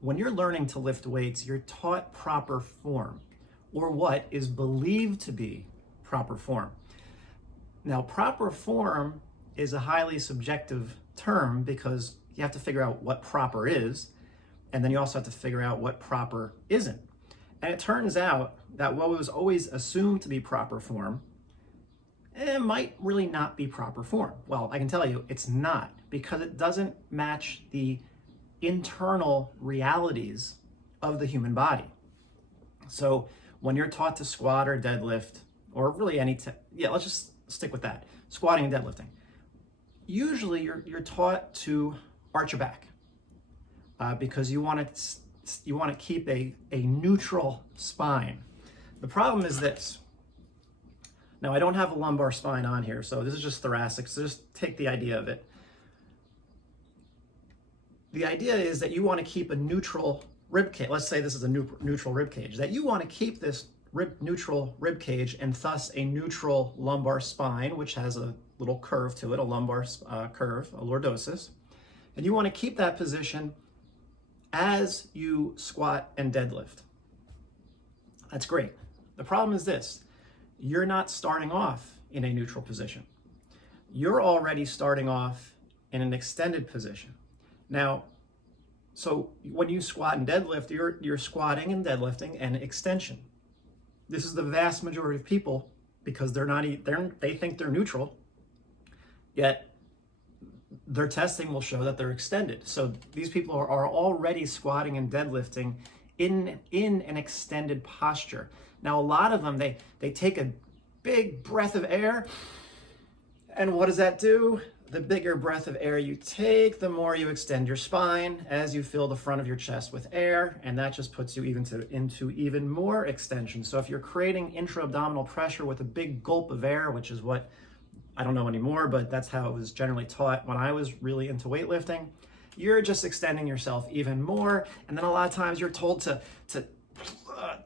when you're learning to lift weights, you're taught proper form, or what is believed to be proper form. Now, proper form is a highly subjective term because you have to figure out what proper is, and then you also have to figure out what proper isn't. And it turns out that what was always assumed to be proper form, it might really not be proper form. Well, I can tell you it's not, because it doesn't match the internal realities of the human body. So when you're taught to squat or deadlift, or really let's just stick with that, squatting and deadlifting, usually you're taught to arch your back because you want to keep a neutral spine. The problem is this. Now, I don't have a lumbar spine on here, so this is just thoracic, so just take the idea of it. The idea is that you want to keep a neutral rib cage. Let's say this is a neutral rib cage, that you want to keep this neutral rib cage and thus a neutral lumbar spine, which has a little curve to it, a lumbar curve, a lordosis. And you want to keep that position as you squat and deadlift. That's great. The problem is this. You're not starting off in a neutral position. You're already starting off in an extended position. Now, so when you squat and deadlift, you're squatting and deadlifting and extension. This is the vast majority of people because they think they're neutral, yet their testing will show that they're extended. So these people are already squatting and deadlifting in an extended posture. Now, a lot of them, they take a big breath of air, and what does that do? The bigger breath of air you take, the more you extend your spine as you fill the front of your chest with air, and that just puts you into even more extension. So if you're creating intra-abdominal pressure with a big gulp of air, which is what, I don't know anymore, but that's how it was generally taught when I was really into weightlifting, you're just extending yourself even more, and then a lot of times you're told to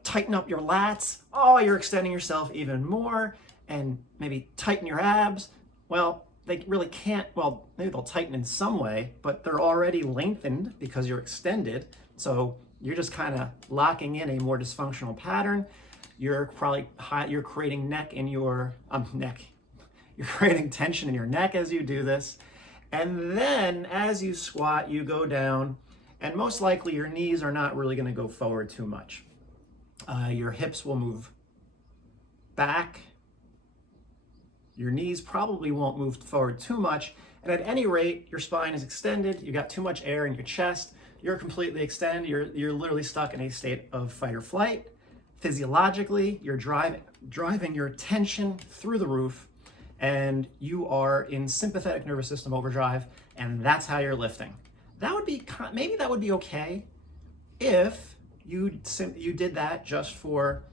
tighten up your lats. Oh, you're extending yourself even more, and maybe tighten your abs. Well, they really can't, well, maybe they'll tighten in some way, but they're already lengthened because you're extended. So you're just kind of locking in a more dysfunctional pattern. You're creating you're creating tension in your neck as you do this. And then as you squat, you go down, and most likely your knees are not really going to go forward too much. Your hips will move back. Your knees probably won't move forward too much. And at any rate, your spine is extended. You got too much air in your chest. You're completely extended. You're literally stuck in a state of fight or flight. Physiologically, you're driving your tension through the roof, and you are in sympathetic nervous system overdrive, and that's how you're lifting. Maybe that would be okay if you did that just for,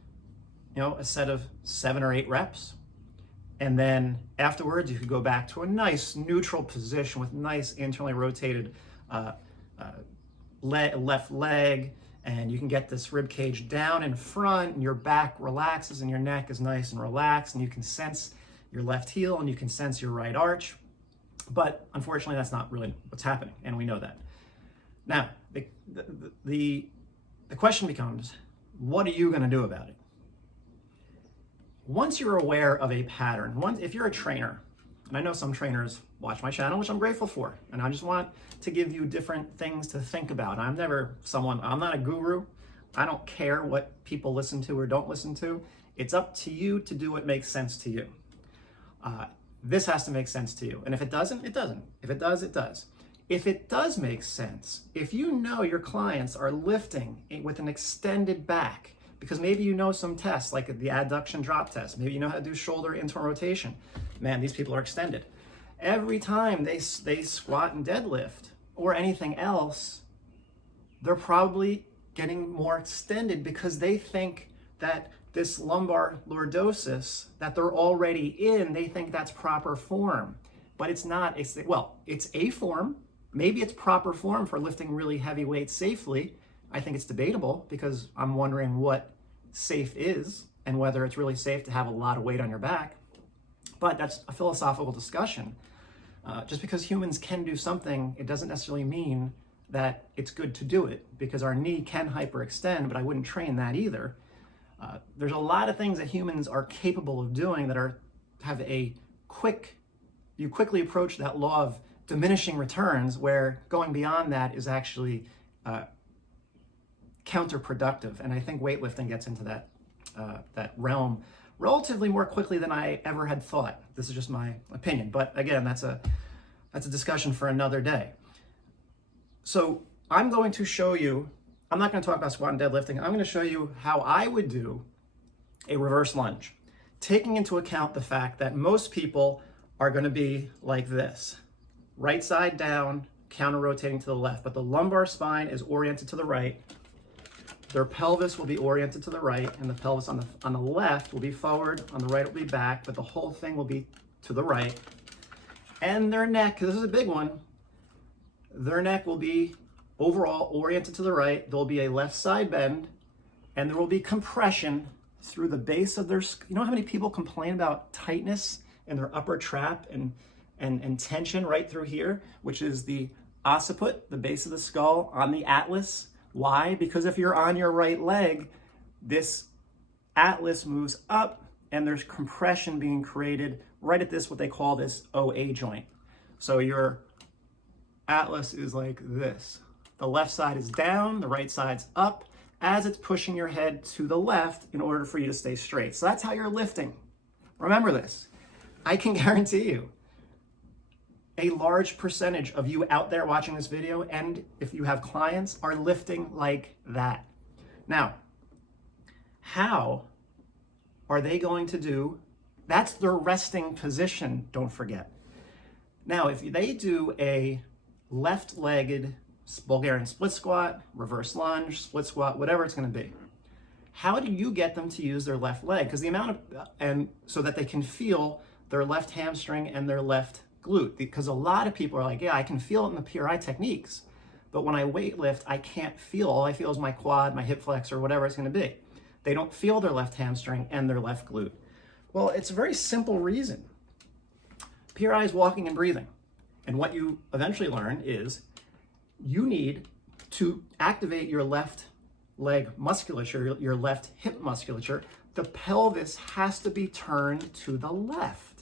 a set of 7 or 8 reps. And then afterwards, you could go back to a nice neutral position with nice internally rotated left leg, and you can get this rib cage down in front, and your back relaxes, and your neck is nice and relaxed, and you can sense your left heel, and you can sense your right arch. But unfortunately, that's not really what's happening, and we know that. Now, the question becomes, what are you going to do about it? Once you're aware of a pattern, if you're a trainer, and I know some trainers watch my channel, which I'm grateful for, and I just want to give you different things to think about. I'm not a guru. I don't care what people listen to or don't listen to. It's up to you to do what makes sense to you. This has to make sense to you. And if it doesn't, it doesn't. If it does, it does. If it does make sense, if you know your clients are lifting with an extended back, because maybe you know some tests like the adduction drop test, maybe you know how to do shoulder internal rotation. Man, these people are extended. Every time they squat and deadlift or anything else, they're probably getting more extended because they think that this lumbar lordosis that they're already in, they think that's proper form. But it's not. It's a form. Maybe it's proper form for lifting really heavy weights safely. I think it's debatable because I'm wondering what safe is and whether it's really safe to have a lot of weight on your back. But that's a philosophical discussion. Just because humans can do something, it doesn't necessarily mean that it's good to do it because our knee can hyperextend, but I wouldn't train that either. There's a lot of things that humans are capable of doing that you quickly approach that law of diminishing returns, where going beyond that is actually counterproductive. And I think weightlifting gets into that realm relatively more quickly than I ever had thought. This is just my opinion, but again, that's a discussion for another day. So I'm going to show you, I'm not going to talk about squat and deadlifting. I'm going to show you how I would do a reverse lunge, taking into account the fact that most people are going to be like this, right side down, counter rotating to the left, but the lumbar spine is oriented to the right. Their pelvis will be oriented to the right, and the pelvis on the left will be forward, on the right will be back, but the whole thing will be to the right. And their neck, this is a big one, their neck will be overall oriented to the right. There'll be a left side bend, and there will be compression through the base of their, you know how many people complain about tightness in their upper trap and tension right through here, which is the occiput, the base of the skull on the atlas. Why? Because if you're on your right leg, this atlas moves up and there's compression being created right at this, what they call this OA joint. So your atlas is like this. The left side is down, the right side's up as it's pushing your head to the left in order for you to stay straight. So that's how you're lifting. Remember this. I can guarantee you a large percentage of you out there watching this video, and if you have clients, are lifting like that. Now, how are they going to do? That's their resting position, don't forget. Now, if they do a left-legged Bulgarian split squat, reverse lunge, split squat, whatever it's going to be, how do you get them to use their left leg? Because the amount of, and so that they can feel their left hamstring and their left glute, because a lot of people are like, yeah, I can feel it in the PRI techniques, but when I weight lift, I can't feel. All I feel is my quad, my hip flexor, whatever it's going to be. They don't feel their left hamstring and their left glute. Well, it's a very simple reason. PRI is walking and breathing. And what you eventually learn is you need to activate your left leg musculature, your left hip musculature. The pelvis has to be turned to the left.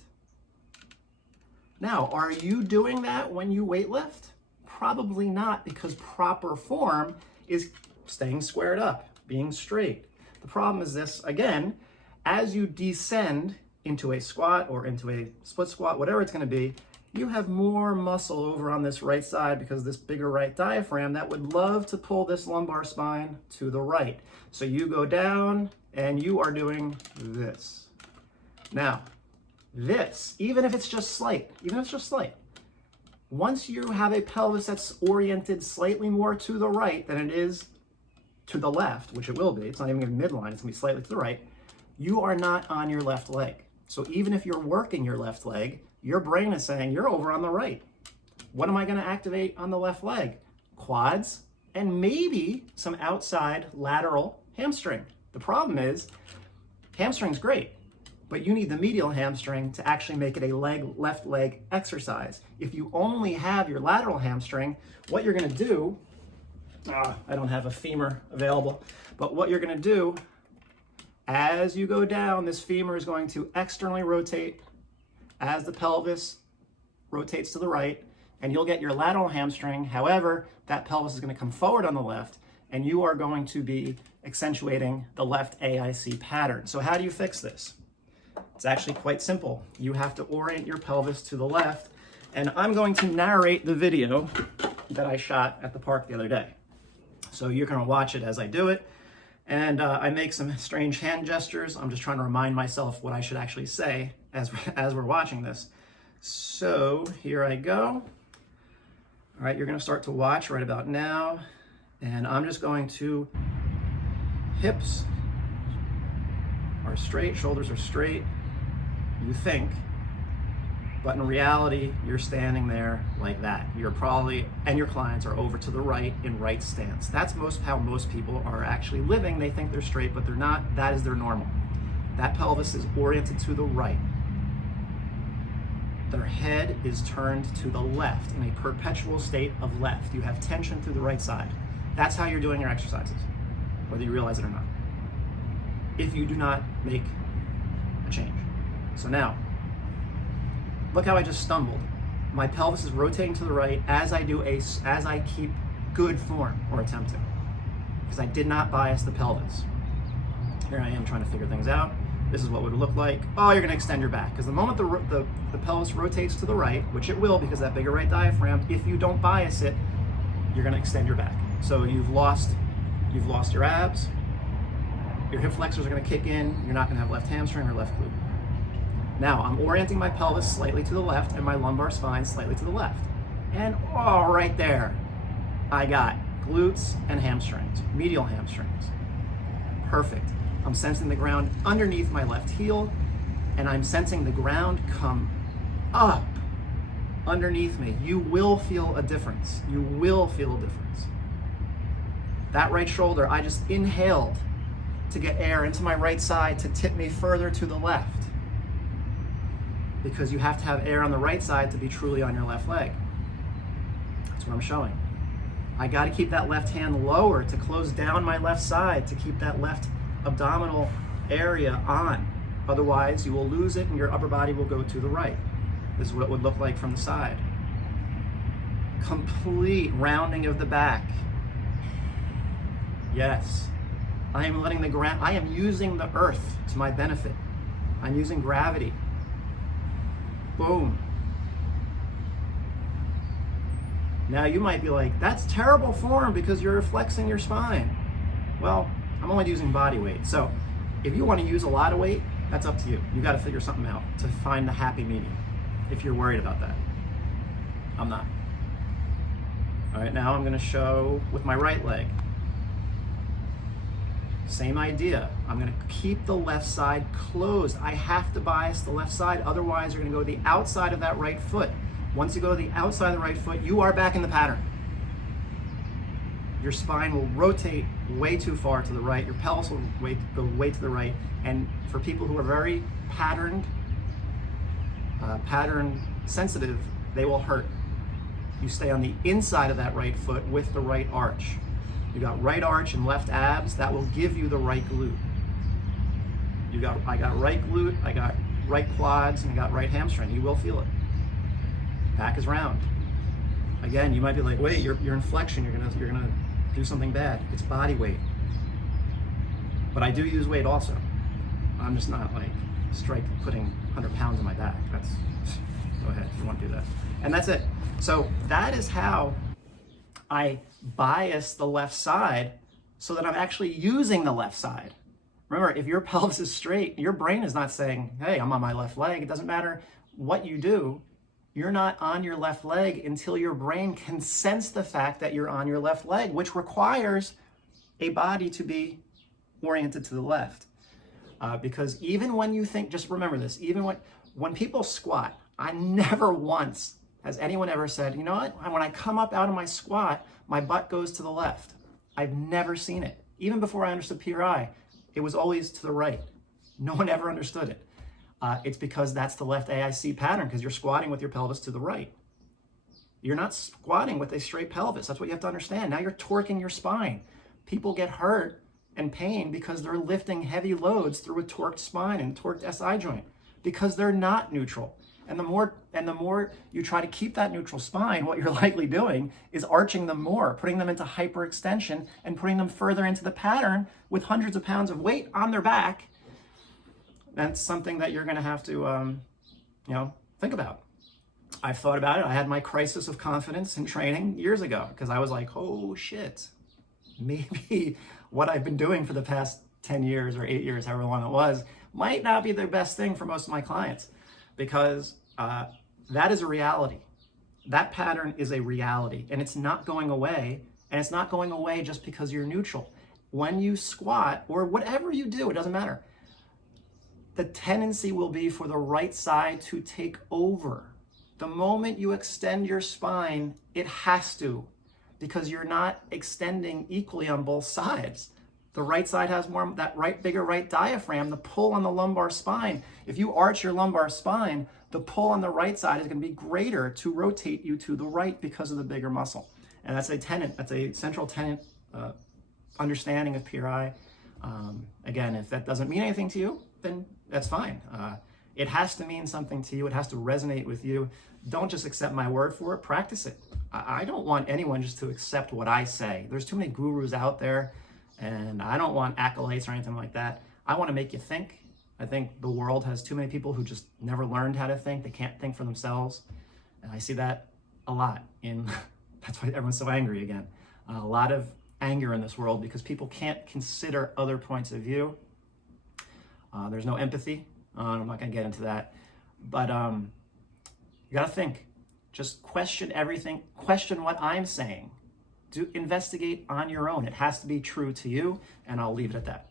Now, are you doing that when you weight lift? Probably not, because proper form is staying squared up, being straight. The problem is this, again, as you descend into a squat or into a split squat, whatever it's going to be, you have more muscle over on this right side because of this bigger right diaphragm that would love to pull this lumbar spine to the right. So you go down and you are doing this. Now, this, even if it's just slight, once you have a pelvis that's oriented slightly more to the right than it is to the left, which it will be, it's not even going to be midline, it's going to be slightly to the right, you are not on your left leg. So even if you're working your left leg, your brain is saying, you're over on the right. What am I going to activate on the left leg? Quads and maybe some outside lateral hamstring. The problem is, hamstring's great, but you need the medial hamstring to actually make it a left leg exercise. If you only have your lateral hamstring, what you're going to do, I don't have a femur available, but what you're going to do, as you go down, this femur is going to externally rotate as the pelvis rotates to the right, and you'll get your lateral hamstring. However, that pelvis is going to come forward on the left, and you are going to be accentuating the left AIC pattern. So how do you fix this? It's actually quite simple. You have to orient your pelvis to the left, and I'm going to narrate the video that I shot at the park the other day. So you're going to watch it as I do it, and I make some strange hand gestures. I'm just trying to remind myself what I should actually say as we're watching this. So here I go. All right, you're going to start to watch right about now, and I'm just going to, hips are straight, shoulders are straight, you think, but in reality, you're standing there like that. You're probably, and your clients are over to the right in right stance. That's how most people are actually living. They think they're straight, but they're not. That is their normal. That pelvis is oriented to the right. Their head is turned to the left in a perpetual state of left. You have tension through the right side. That's how you're doing your exercises, whether you realize it or not, if you do not make a change. So now, look how I just stumbled. My pelvis is rotating to the right as I keep good form, or attempt to, because I did not bias the pelvis. Here I am trying to figure things out. This is what it would look like. Oh, you're gonna extend your back, because the moment the pelvis rotates to the right, which it will because that bigger right diaphragm, if you don't bias it, you're gonna extend your back. So you've lost your abs, your hip flexors are gonna kick in, you're not gonna have left hamstring or left glute. Now, I'm orienting my pelvis slightly to the left and my lumbar spine slightly to the left. And oh, right there, I got glutes and hamstrings, medial hamstrings. Perfect. I'm sensing the ground underneath my left heel, and I'm sensing the ground come up underneath me. You will feel a difference. You will feel a difference. That right shoulder, I just inhaled to get air into my right side to tip me further to the left, because you have to have air on the right side to be truly on your left leg. That's what I'm showing. I got to keep that left hand lower to close down my left side, to keep that left abdominal area on. Otherwise, you will lose it and your upper body will go to the right. This is what it would look like from the side. Complete rounding of the back. Yes. I am letting the ground, I am using the earth to my benefit. I'm using gravity. Boom. Now you might be like, that's terrible form because you're flexing your spine. Well, I'm only using body weight. So if you want to use a lot of weight, that's up to you. You got to figure something out to find the happy medium if you're worried about that. I'm not. All right, now I'm going to show with my right leg. Same idea. I'm going to keep the left side closed. I have to bias the left side, otherwise you're going to go to the outside of that right foot. Once you go to the outside of the right foot, you are back in the pattern. Your spine will rotate way too far to the right. Your pelvis will go way to the right. And for people who are very pattern sensitive, they will hurt. You stay on the inside of that right foot with the right arch. You got right arch and left abs. That will give you the right glute. I got right glute, I got right quads, and I got right hamstring. You will feel it. Back is round. Again, you might be like, wait, you're in flexion. You're gonna do something bad. It's body weight. But I do use weight also. I'm just not like putting 100 pounds on my back. Go ahead if you want to do that. And that's it. So that is how I bias the left side so that I'm actually using the left side. Remember, if your pelvis is straight, your brain is not saying, hey, I'm on my left leg. It doesn't matter what you do. You're not on your left leg until your brain can sense the fact that you're on your left leg, which requires a body to be oriented to the left. Because even when you think, just remember this, even when people squat, I never once has anyone ever said, you know what, when I come up out of my squat, my butt goes to the left. I've never seen it. Even before I understood PRI, it was always to the right. No one ever understood it. It's because that's the left AIC pattern, because you're squatting with your pelvis to the right. You're not squatting with a straight pelvis. That's what you have to understand. Now you're torquing your spine. People get hurt and pain because they're lifting heavy loads through a torqued spine and torqued SI joint because they're not neutral. And the more you try to keep that neutral spine, what you're likely doing is arching them more, putting them into hyperextension and putting them further into the pattern with hundreds of pounds of weight on their back. That's something that you're going to have to, think about. I've thought about it. I had my crisis of confidence in training years ago because I was like, oh shit, maybe what I've been doing for the past 10 years or 8 years, however long it was, might not be the best thing for most of my clients, because that is a reality. That pattern is a reality, and it's not going away, and it's not going away just because you're neutral. When you squat or whatever you do, it doesn't matter. The tendency will be for the right side to take over. The moment you extend your spine, it has to, because you're not extending equally on both sides. The right side has more, that bigger right diaphragm, the pull on the lumbar spine. If you arch your lumbar spine, the pull on the right side is going to be greater to rotate you to the right because of the bigger muscle. And that's a tenet, that's a central tenet understanding of PRI. Again, if that doesn't mean anything to you, then that's fine. It has to mean something to you. It has to resonate with you. Don't just accept my word for it. Practice it. I don't want anyone just to accept what I say. There's too many gurus out there, and I don't want accolades or anything like that. I want to make you think. I think the world has too many people who just never learned how to think. They can't think for themselves. And I see that a lot that's why everyone's so angry again. A lot of anger in this world because people can't consider other points of view. There's no empathy. I'm not going to get into that. But you got to think. Just question everything. Question what I'm saying. Investigate on your own. It has to be true to you, and I'll leave it at that.